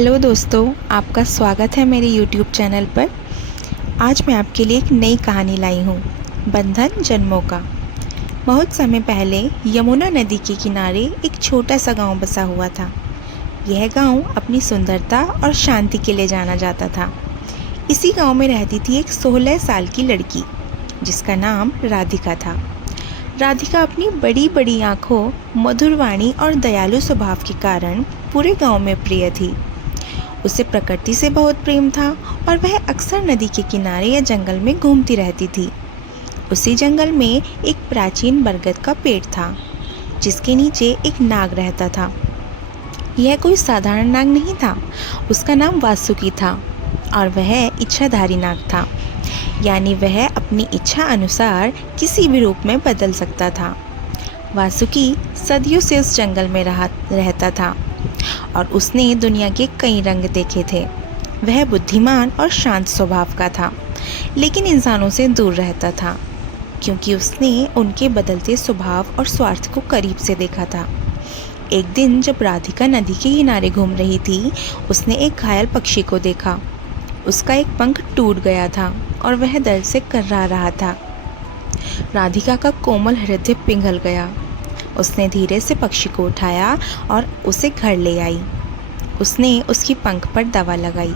Hello दोस्तों, आपका स्वागत है मेरे YouTube चैनल पर। आज मैं आपके लिए एक नई कहानी लाई हूँ, बंधन जन्मों का। बहुत समय पहले यमुना नदी के किनारे एक छोटा सा गांव बसा हुआ था। यह गांव अपनी सुंदरता और शांति के लिए जाना जाता था। इसी गांव में रहती थी एक 16 साल की लड़की, जिसका नाम राधिका था। राधिका अपनी बड़ी बड़ी आँखों, मधुर वाणी और दयालु स्वभाव के कारण पूरे गांव में प्रिय थी। उसे प्रकृति से बहुत प्रेम था और वह अक्सर नदी के किनारे या जंगल में घूमती रहती थी। उसी जंगल में एक प्राचीन बरगद का पेड़ था, जिसके नीचे एक नाग रहता था। यह कोई साधारण नाग नहीं था, उसका नाम वासुकी था और वह इच्छाधारी नाग था, यानी वह अपनी इच्छा अनुसार किसी भी रूप में बदल सकता था। वासुकी सदियों से उस जंगल में रहता था और उसने दुनिया के कई रंग देखे थे। वह बुद्धिमान और शांत स्वभाव का था, लेकिन इंसानों से दूर रहता था, क्योंकि उसने उनके बदलते स्वभाव और स्वार्थ को करीब से देखा था। एक दिन जब राधिका नदी के किनारे घूम रही थी, उसने एक घायल पक्षी को देखा। उसका एक पंख टूट गया था और वह दर्द से कर्रा रहा था। राधिका का कोमल हृदय पिघल गया। उसने धीरे से पक्षी को उठाया और उसे घर ले आई। उसने उसकी पंख पर दवा लगाई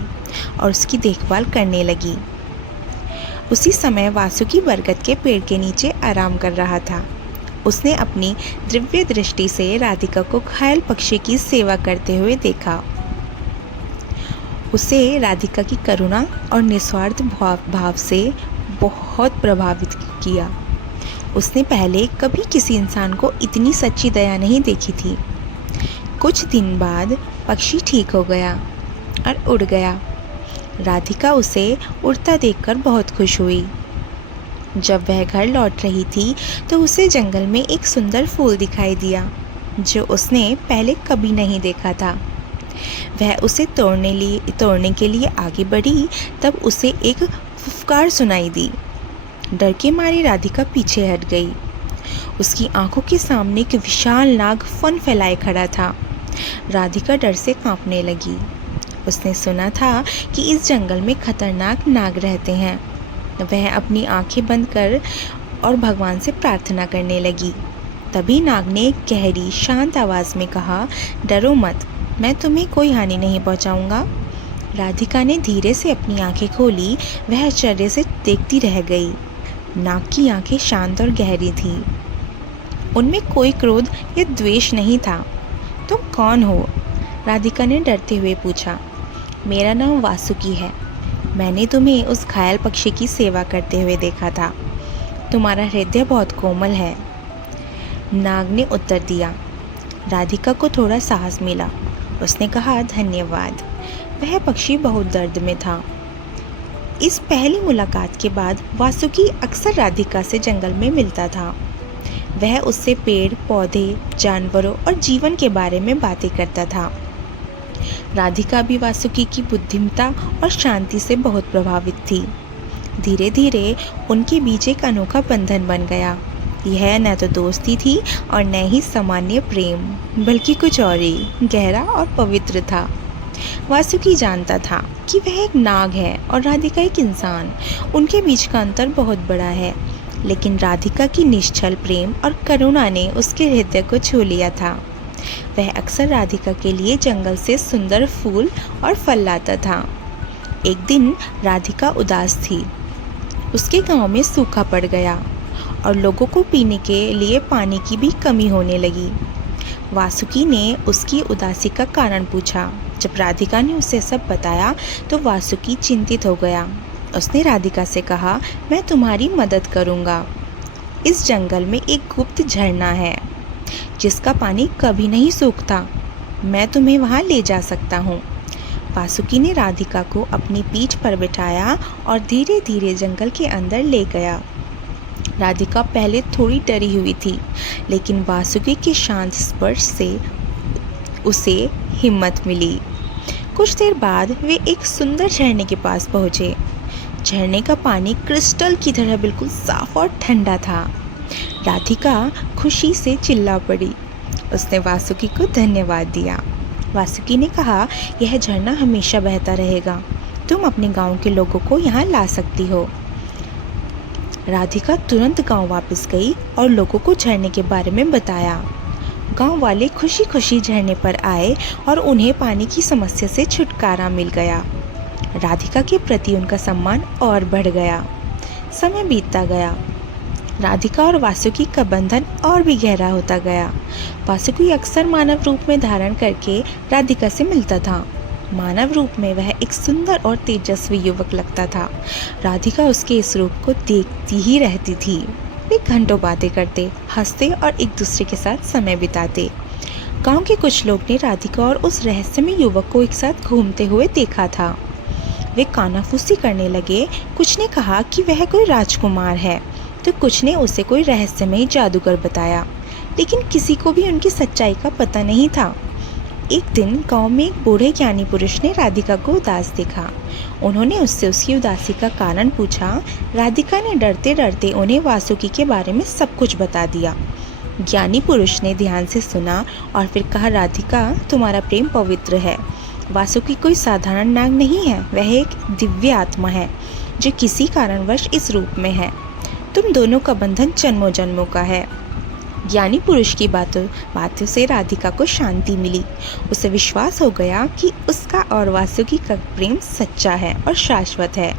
और उसकी देखभाल करने लगी। उसी समय वासुकी बरगद के पेड़ के नीचे आराम कर रहा था। उसने अपनी दिव्य दृष्टि से राधिका को घायल पक्षी की सेवा करते हुए देखा। उसे राधिका की करुणा और निस्वार्थ भाव से बहुत प्रभावित किया। उसने पहले कभी किसी इंसान को इतनी सच्ची दया नहीं देखी थी। कुछ दिन बाद पक्षी ठीक हो गया और उड़ गया। राधिका उसे उड़ता देखकर बहुत खुश हुई। जब वह घर लौट रही थी तो उसे जंगल में एक सुंदर फूल दिखाई दिया, जो उसने पहले कभी नहीं देखा था। वह उसे तोड़ने के लिए आगे बढ़ी, तब उसे एक फुफकार सुनाई दी। डर के मारे राधिका पीछे हट गई। उसकी आंखों के सामने एक विशाल नाग फन फैलाए खड़ा था। राधिका डर से कांपने लगी। उसने सुना था कि इस जंगल में खतरनाक नाग रहते हैं। वह अपनी आंखें बंद कर और भगवान से प्रार्थना करने लगी। तभी नाग ने एक गहरी शांत आवाज़ में कहा, डरो मत, मैं तुम्हें कोई हानि नहीं पहुंचाऊंगा। राधिका ने धीरे से अपनी आंखें खोली। वह आश्चर्य से देखती रह गई। नाग की आंखें शांत और गहरी थीं। उनमें कोई क्रोध या द्वेष नहीं था। तुम कौन हो? राधिका ने डरते हुए पूछा। मेरा नाम वासुकी है। मैंने तुम्हें उस घायल पक्षी की सेवा करते हुए देखा था। तुम्हारा हृदय बहुत कोमल है, नाग ने उत्तर दिया। राधिका को थोड़ा साहस मिला। उसने कहा, धन्यवाद। वह पक्षी बहुत दर्द में था। इस पहली मुलाकात के बाद वासुकी अक्सर राधिका से जंगल में मिलता था। वह उससे पेड़ पौधे, जानवरों और जीवन के बारे में बातें करता था। राधिका भी वासुकी की बुद्धिमत्ता और शांति से बहुत प्रभावित थी। धीरे धीरे उनके बीच एक अनोखा बंधन बन गया। यह न तो दोस्ती थी और न ही सामान्य प्रेम, बल्कि कुछ और ही गहरा और पवित्र था। वासुकी जानता था कि वह एक नाग है और राधिका एक इंसान। उनके बीच का अंतर बहुत बड़ा है, लेकिन राधिका की निश्चल प्रेम और करुणा ने उसके हृदय को छू लिया था। वह अक्सर राधिका के लिए जंगल से सुंदर फूल और फल लाता था। एक दिन राधिका उदास थी। उसके गांव में सूखा पड़ गया और लोगों को पीने के लिए पानी की भी कमी होने लगी। वासुकी ने उसकी उदासी का कारण पूछा। जब राधिका ने उसे सब बताया तो वासुकी चिंतित हो गया। उसने राधिका से कहा, मैं तुम्हारी मदद करूंगा। इस जंगल में एक गुप्त झरना है, जिसका पानी कभी नहीं सूखता। मैं तुम्हें वहां ले जा सकता हूँ। वासुकी ने राधिका को अपनी पीठ पर बिठाया और धीरे धीरे जंगल के अंदर ले गया। राधिका पहले थोड़ी डरी हुई थी, लेकिन वासुकी के शांत स्पर्श से उसे हिम्मत मिली। कुछ देर बाद वे एक सुंदर झरने के पास पहुँचे। झरने का पानी क्रिस्टल की तरह बिल्कुल साफ और ठंडा था। राधिका खुशी से चिल्ला पड़ी। उसने वासुकी को धन्यवाद दिया। वासुकी ने कहा, यह झरना हमेशा बहता रहेगा। तुम अपने गांव के लोगों को यहाँ ला सकती हो। राधिका तुरंत गांव वापस गई और लोगों को झरने के बारे में बताया। गांव वाले खुशी खुशी झरने पर आए और उन्हें पानी की समस्या से छुटकारा मिल गया। राधिका के प्रति उनका सम्मान और बढ़ गया। समय बीतता गया। राधिका और वासुकी का बंधन और भी गहरा होता गया। वासुकी अक्सर मानव रूप में धारण करके राधिका से मिलता था। मानव रूप में वह एक सुंदर और तेजस्वी युवक लगता था। राधिका उसके इस रूप को देखती ही रहती थी। वे घंटों बातें करते, हंसते और एक दूसरे के साथ समय बिताते। गांव के कुछ लोग ने राधिका और उस रहस्यमय युवक को एक साथ घूमते हुए देखा था। वे कानाफूसी करने लगे। कुछ ने कहा कि वह कोई राजकुमार है, तो कुछ ने उसे कोई रहस्यमय जादूगर बताया, लेकिन किसी को भी उनकी सच्चाई का पता नहीं था। एक दिन गांव में एक बूढ़े ज्ञानी पुरुष ने राधिका को उदास देखा। उन्होंने उससे उसकी उदासी का कारण पूछा। राधिका ने डरते डरते उन्हें वासुकी के बारे में सब कुछ बता दिया। ज्ञानी पुरुष ने ध्यान से सुना और फिर कहा, राधिका, तुम्हारा प्रेम पवित्र है। वासुकी कोई साधारण नाग नहीं है, वह एक दिव्य आत्मा है जो किसी कारणवश इस रूप में है। तुम दोनों का बंधन जन्मों जन्मों का है। ज्ञानी पुरुष की बातों से राधिका को शांति मिली। उसे विश्वास हो गया कि उसका और वासुकी का प्रेम सच्चा है और शाश्वत है।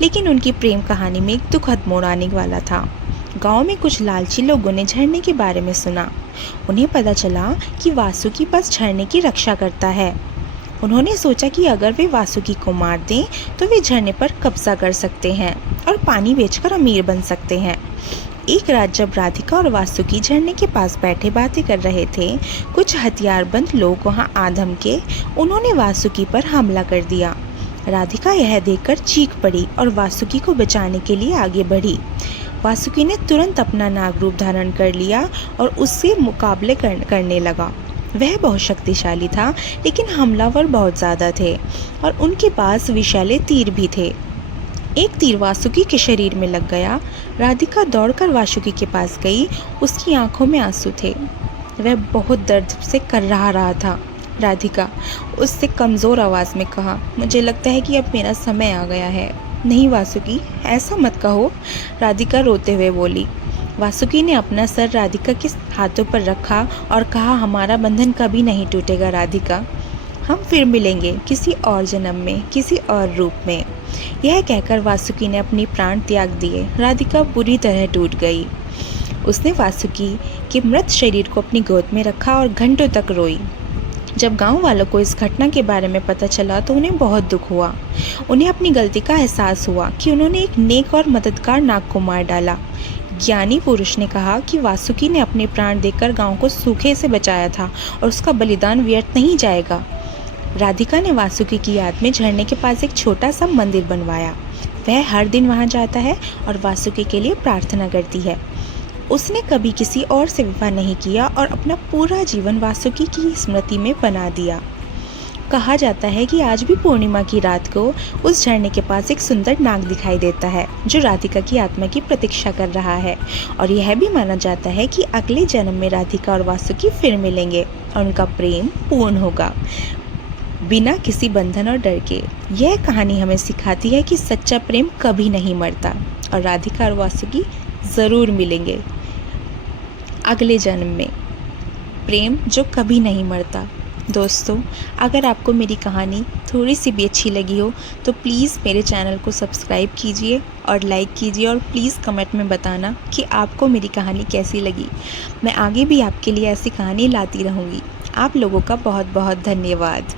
लेकिन उनकी प्रेम कहानी में एक दुखद मोड़ आने वाला था। गांव में कुछ लालची लोगों ने झरने के बारे में सुना। उन्हें पता चला कि वासुकी बस झरने की रक्षा करता है। उन्होंने सोचा कि अगर वे वासुकी को मार दें तो वे झरने पर कब्जा कर सकते हैं और पानी बेचकर अमीर बन सकते हैं। एक रात जब राधिका और वासुकी झरने के पास बैठे बातें कर रहे थे, कुछ हथियारबंद लोग वहां आ धमके। उन्होंने वासुकी पर हमला कर दिया। राधिका यह देखकर चीख पड़ी और वासुकी को बचाने के लिए आगे बढ़ी। वासुकी ने तुरंत अपना नाग रूप धारण कर लिया और उससे मुकाबले करने लगा। वह बहुत शक्तिशाली था, लेकिन हमलावर बहुत ज़्यादा थे और उनके पास विषैले तीर भी थे। एक तीर वासुकी के शरीर में लग गया। राधिका दौड़कर वासुकी के पास गई। उसकी आंखों में आंसू थे। वह बहुत दर्द से कर्रा रहा था। राधिका उससे कमज़ोर आवाज़ में कहा, मुझे लगता है कि अब मेरा समय आ गया है। नहीं वासुकी, ऐसा मत कहो, राधिका रोते हुए बोली। वासुकी ने अपना सर राधिका के हाथों पर रखा और कहा, हमारा बंधन कभी नहीं टूटेगा राधिका। हम फिर मिलेंगे किसी और जन्म में, किसी और रूप में। यह कहकर वासुकी ने अपने प्राण त्याग दिए। राधिका बुरी तरह टूट गई। उसने वासुकी के मृत शरीर को अपनी गोद में रखा और घंटों तक रोई। जब गांव वालों को इस घटना के बारे में पता चला तो उन्हें बहुत दुख हुआ। उन्हें अपनी गलती का एहसास हुआ कि उन्होंने एक नेक और मददगार नाग को मार डाला। ज्ञानी पुरुष ने कहा कि वासुकी ने अपने प्राण देकर गांव को सूखे से बचाया था और उसका बलिदान व्यर्थ नहीं जाएगा। राधिका ने वासुकी की याद में झरने के पास एक छोटा सा मंदिर बनवाया। वह हर दिन वहां जाता है और वासुकी के लिए प्रार्थना करती है। उसने कभी किसी और से विवाह नहीं किया और अपना पूरा जीवन वासुकी की स्मृति में बना दिया। कहा जाता है कि आज भी पूर्णिमा की रात को उस झरने के पास एक सुंदर नाग दिखाई देता है जो राधिका की आत्मा की प्रतीक्षा कर रहा है। और यह भी माना जाता है कि अगले जन्म में राधिका और वासुकी फिर मिलेंगे और उनका प्रेम पूर्ण होगा, बिना किसी बंधन और डर के। यह कहानी हमें सिखाती है कि सच्चा प्रेम कभी नहीं मरता और राधिका और वासुकी ज़रूर मिलेंगे अगले जन्म में। प्रेम जो कभी नहीं मरता। दोस्तों, अगर आपको मेरी कहानी थोड़ी सी भी अच्छी लगी हो तो प्लीज़ मेरे चैनल को सब्सक्राइब कीजिए और लाइक कीजिए और प्लीज़ कमेंट में बताना कि आपको मेरी कहानी कैसी लगी। मैं आगे भी आपके लिए ऐसी कहानी लाती रहूँगी। आप लोगों का बहुत बहुत धन्यवाद।